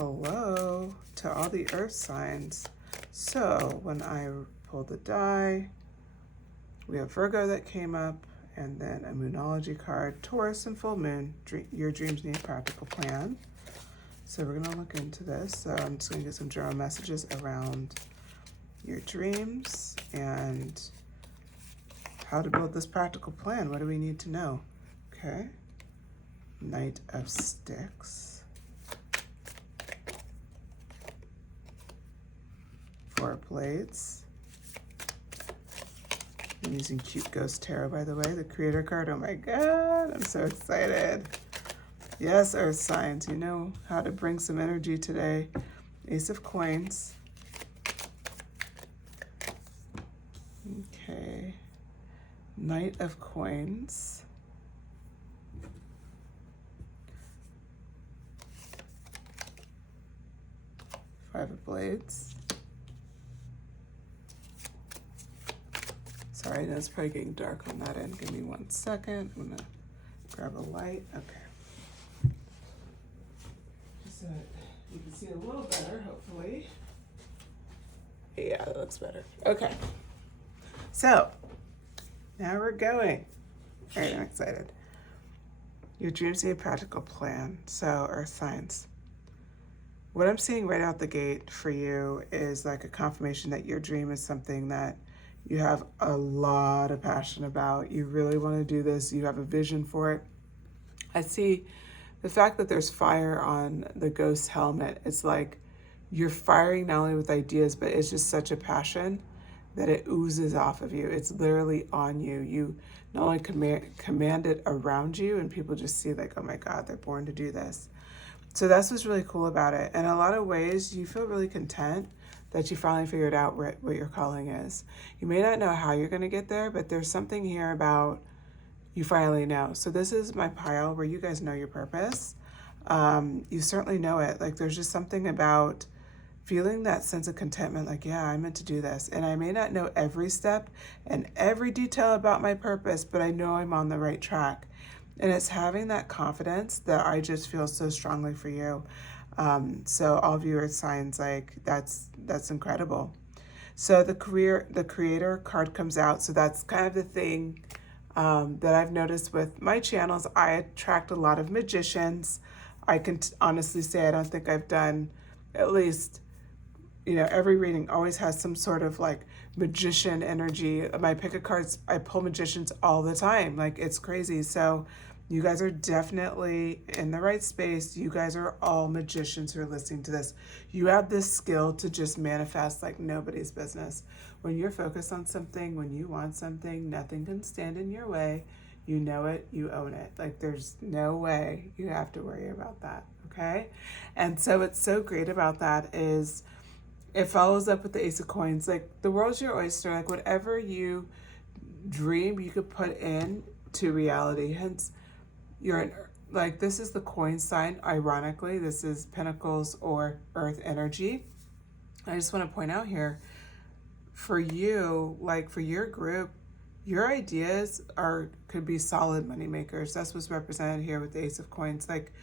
Hello to all the earth signs. So when I pulled the die, we have Virgo that came up, and then a Moonology card, Taurus and full moon. Your dreams need a practical plan. So we're going to look into this. So I'm just going to get some general messages around your dreams and how to build this practical plan. What do we need to know? Okay. Knight of Sticks. 4 Blades. I'm using Cute Ghost Tarot, by the way, the creator card. Oh my God, I'm so excited. Yes, earth signs, you know how to bring some energy today. Ace of Coins. Okay. Knight of Coins. Five of Blades. Sorry, I know it's probably getting dark on that end. Give me 1 second. I'm gonna grab a light. Okay. So you can see a little better, hopefully. Yeah, that looks better. Okay. So now we're going. All right, I'm excited. Your dreams need a practical plan. So earth signs. What I'm seeing right out the gate for you is like a confirmation that your dream is something that you have a lot of passion about. You really want to do this. You have a vision for it. I see the fact that there's fire on the ghost helmet. It's like you're firing not only with ideas, but it's just such a passion that it oozes off of you. It's literally on you. You not only command it around you, and people just see like, oh my God, they're born to do this. So that's what's really cool about it. In a lot of ways, you feel really content that you finally figured out what your calling is. You may not know how you're going to get there, but there's something here about you finally know. So this is my pile where you guys know your purpose. You certainly know it. Like there's just something about feeling that sense of contentment, like, yeah, I meant to do this. And I may not know every step and every detail about my purpose, but I know I'm on the right track. And it's having that confidence that I just feel so strongly for you. So all of you earth signs, like that's incredible. So the creator card comes out. So that's kind of the thing that I've noticed with my channels. I attract a lot of magicians. I can honestly say I don't think I've done at least, every reading always has some sort of like magician energy. My pick of cards, I pull magicians all the time. Like it's crazy. So you guys are definitely in the right space. You guys are all magicians who are listening to this. You have this skill to just manifest like nobody's business. When you're focused on something, when you want something, nothing can stand in your way. You know it, you own it. Like there's no way you have to worry about that, okay? And so what's so great about that is it follows up with the Ace of Coins. Like the world's your oyster. Like whatever you dream, you could put in to reality. Hence, this is the coin sign. Ironically, this is Pentacles or Earth energy. I just want to point out here, for you, like for your group, your ideas could be solid money makers. That's what's represented here with the Ace of Coins. Like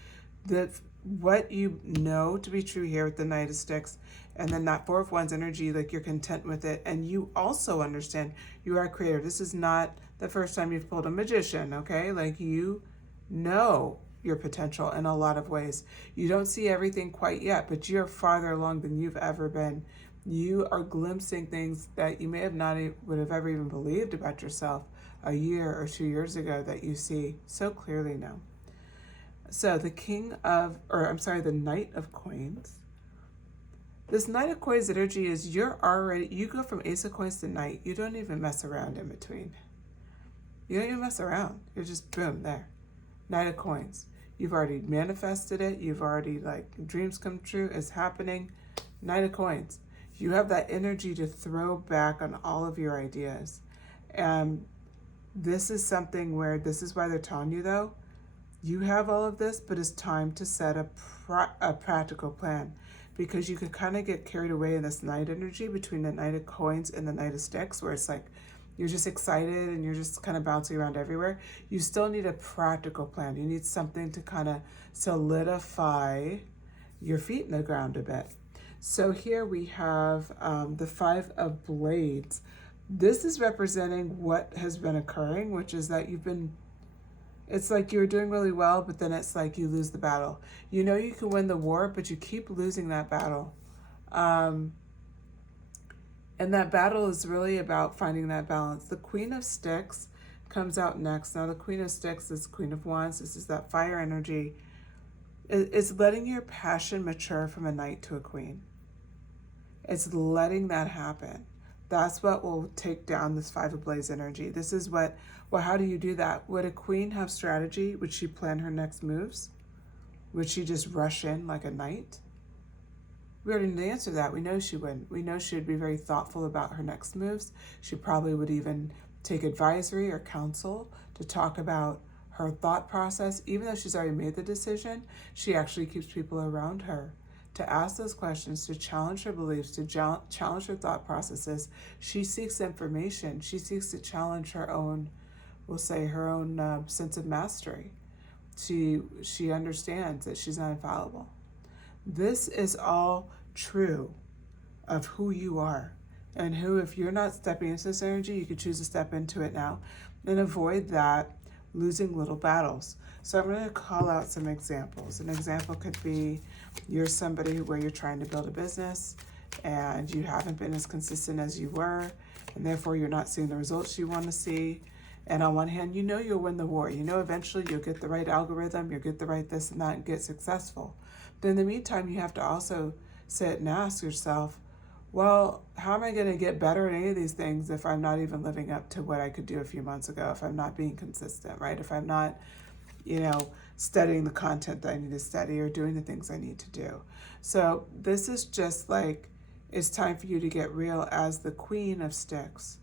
what you know to be true here with the Knight of Sticks, and then that Four of Wands energy, like you're content with it, and you also understand you are a creator. This is not the first time you've pulled a magician, okay? Like you know your potential in a lot of ways. You don't see everything quite yet, but you're farther along than you've ever been. You are glimpsing things that you may have not would have ever even believed about yourself a year or 2 years ago that you see so clearly now. So the the Knight of Coins. This Knight of Coins energy is you go from Ace of Coins to Knight. You don't even mess around in between. You don't even mess around. You're just boom, there. Knight of Coins. You've already manifested it. You've already, dreams come true. It's happening. Knight of Coins. You have that energy to throw back on all of your ideas. And this is something where, this is why they're telling you, though, you have all of this, but it's time to set a practical plan. Because you could kind of get carried away in this Knight energy between the Knight of Coins and the Knight of Sticks, where it's like, you're just excited and you're just kind of bouncing around everywhere. You still need a practical plan. You need something to kind of solidify your feet in the ground a bit. So here we have the Five of Blades. This is representing what has been occurring, which is that it's like you're doing really well, but then it's like you lose the battle. You know you can win the war, but you keep losing that battle. And that battle is really about finding that balance. The Queen of Sticks comes out next. Now the Queen of Sticks is Queen of Wands. This is that fire energy. It's letting your passion mature from a knight to a queen. It's letting that happen. That's what will take down this Five of Blades energy. This is well, how do you do that? Would a queen have strategy? Would she plan her next moves? Would she just rush in like a knight? We already know the answer to that. We know she wouldn't. We know she would be very thoughtful about her next moves. She probably would even take advisory or counsel to talk about her thought process. Even though she's already made the decision, she actually keeps people around her to ask those questions, to challenge her beliefs, to challenge her thought processes. She seeks information. She seeks to challenge her own, we'll say, her own sense of mastery. She understands that she's not infallible. This is all true of who you are, and who, if you're not stepping into this energy, you could choose to step into it now and avoid that losing little battles. So I'm going to call out some examples. An example could be you're somebody where you're trying to build a business and you haven't been as consistent as you were, and therefore you're not seeing the results you want to see. And on one hand, you know you'll win the war. You know eventually you'll get the right algorithm, you'll get the right this and that and get successful. But in the meantime, you have to also sit and ask yourself, well, how am I going to get better at any of these things if I'm not even living up to what I could do a few months ago, if I'm not being consistent, right? If I'm not, studying the content that I need to study or doing the things I need to do. So this is just like, it's time for you to get real as the Queen of Sticks.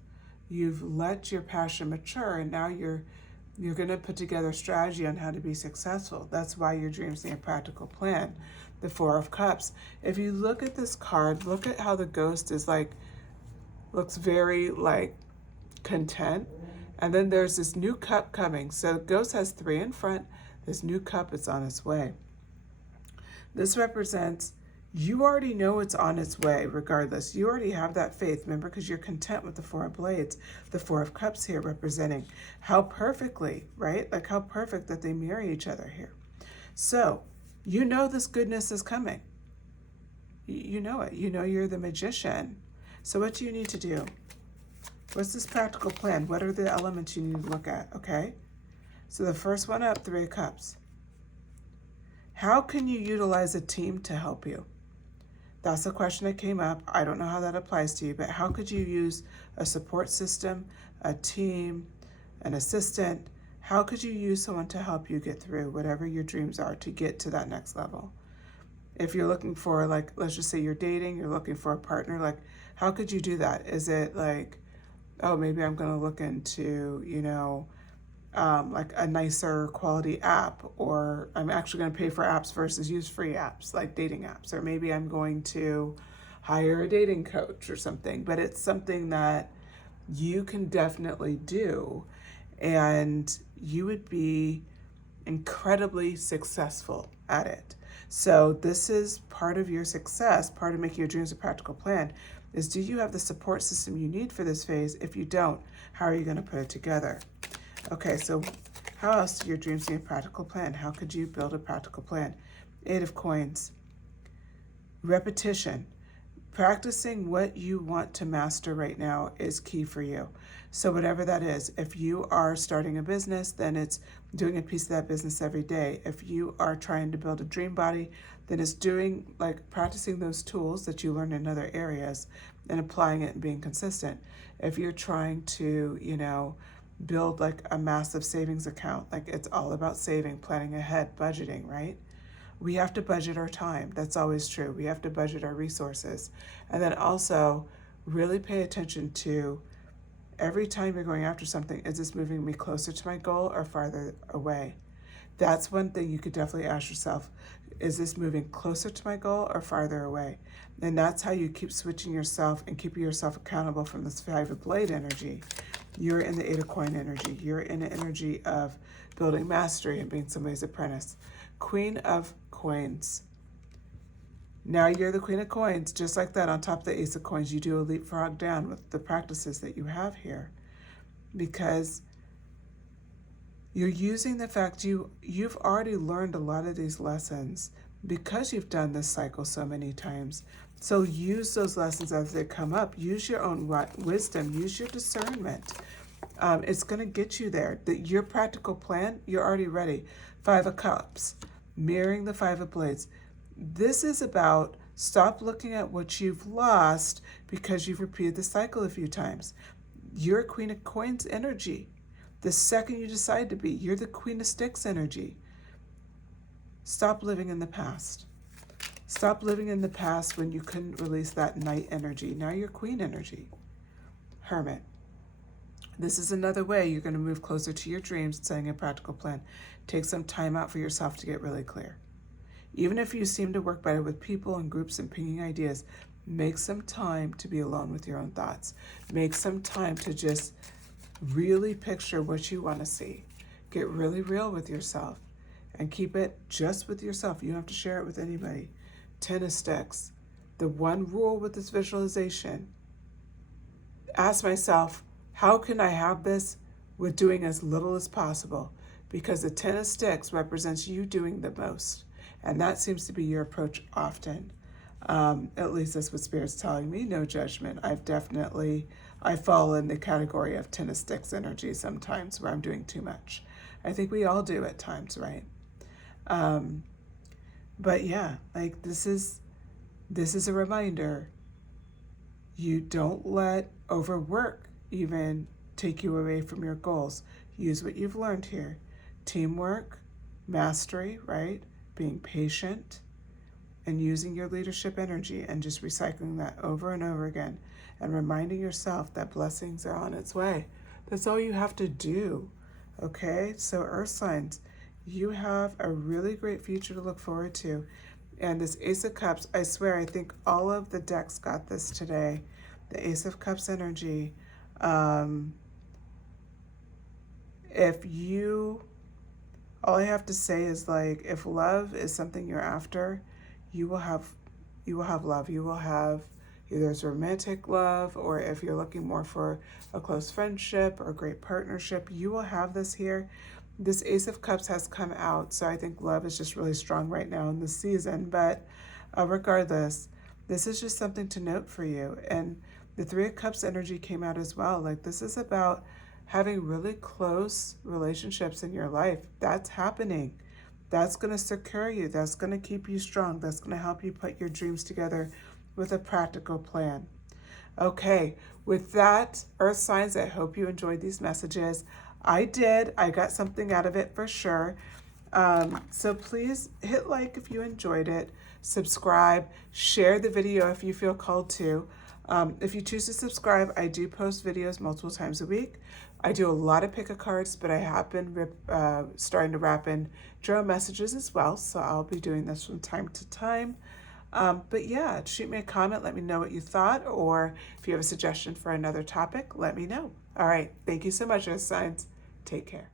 You've let your passion mature, and now you're going to put together a strategy on how to be successful. That's why your dreams need a practical plan. The Four of Cups. If you look at this card, look at how the ghost is looks very content. And then there's this new cup coming. So the ghost has 3 in front. This new cup is on its way. This represents you already know it's on its way regardless. You already have that faith, remember, because you're content with the Four of Blades. The Four of Cups here representing how perfectly, right? Like how perfect that they marry each other here. So you know this goodness is coming. You know it. You know you're the magician. So what do you need to do? What's this practical plan? What are the elements you need to look at, okay? So the first one up, 3 of Cups. How can you utilize a team to help you? That's the question that came up. I don't know how that applies to you, but how could you use a support system, a team, an assistant? How could you use someone to help you get through whatever your dreams are to get to that next level? If you're looking for, let's just say you're dating, you're looking for a partner, how could you do that? Is it oh, maybe I'm going to look into, a nicer quality app, or I'm actually going to pay for apps versus use free apps, like dating apps, or maybe I'm going to hire a dating coach or something, but it's something that you can definitely do, and you would be incredibly successful at it. So this is part of your success, part of making your dreams a practical plan, is do you have the support system you need for this phase? If you don't, how are you going to put it together? Okay, so how else do your dreams need a practical plan? How could you build a practical plan? 8 of Coins. Repetition. Practicing what you want to master right now is key for you. So whatever that is, if you are starting a business, then it's doing a piece of that business every day. If you are trying to build a dream body, then it's doing, practicing those tools that you learn in other areas and applying it and being consistent. If you're trying to, build a massive savings account, it's all about saving, planning ahead, budgeting, right? We have to budget our time. That's always true. We have to budget our resources. And then also really pay attention to every time you're going after something, is this moving me closer to my goal or farther away? That's one thing you could definitely ask yourself. Is this moving closer to my goal or farther away? And that's how you keep switching yourself and keeping yourself accountable from this 5 of Blade energy. You're in the 8 of Coin energy. You're in the energy of building mastery and being somebody's apprentice. Queen of Coins. Now you're the Queen of Coins, just like that. On top of the Ace of Coins, you do a leapfrog down with the practices that you have here, because you're using the fact you've already learned a lot of these lessons because you've done this cycle so many times. So use those lessons as they come up. Use your own wisdom. Use your discernment. It's going to get you there. Your practical plan, you're already ready. 5 of Cups, mirroring the 5 of Blades. This is about stop looking at what you've lost because you've repeated the cycle a few times. You're Queen of Coins energy. The second you decide to be, you're the Queen of Sticks energy. Stop living in the past. Stop living in the past when you couldn't release that Knight energy. Now you're Queen energy. Hermit. This is another way you're going to move closer to your dreams, setting a practical plan. Take some time out for yourself to get really clear. Even if you seem to work better with people and groups and pinging ideas, make some time to be alone with your own thoughts. Make some time to just really picture what you want to see. Get really real with yourself and keep it just with yourself. You don't have to share it with anybody. 10 of Sticks. The one rule with this visualization, ask myself, how can I have this with doing as little as possible? Because the 10 of Sticks represents you doing the most. And that seems to be your approach often. At least that's what Spirit's telling me. No judgment. I fall in the category of 10 of Sticks energy sometimes where I'm doing too much. I think we all do at times, right? But yeah, like this is a reminder. You don't let overwork even take you away from your goals. Use what you've learned here. Teamwork, mastery, right? Being patient, and using your leadership energy and just recycling that over and over again and reminding yourself that blessings are on its way. That's all you have to do, okay? So Earth signs, you have a really great future to look forward to. And this Ace of Cups, I swear, I think all of the decks got this today. The Ace of Cups energy. All I have to say is, like, if love is something you're after, you will have love. You will have either it's romantic love, or if you're looking more for a close friendship or a great partnership, you will have this here. This Ace of Cups has come out, so I think love is just really strong right now in this season. But regardless, this is just something to note for you. And the 3 of Cups energy came out as well. Like, this is about having really close relationships in your life. That's happening. That's going to secure you. That's going to keep you strong. That's going to help you put your dreams together with a practical plan. Okay, with that, Earth signs, I hope you enjoyed these messages. I did. I got something out of it for sure. So please hit like if you enjoyed it. Subscribe. Share the video if you feel called to. If you choose to subscribe, I do post videos multiple times a week. I do a lot of pick-a-cards, but I have been starting to wrap in journal messages as well, so I'll be doing this from time to time. But yeah, shoot me a comment, let me know what you thought, or if you have a suggestion for another topic, let me know. All right, thank you so much, Earth signs. Take care.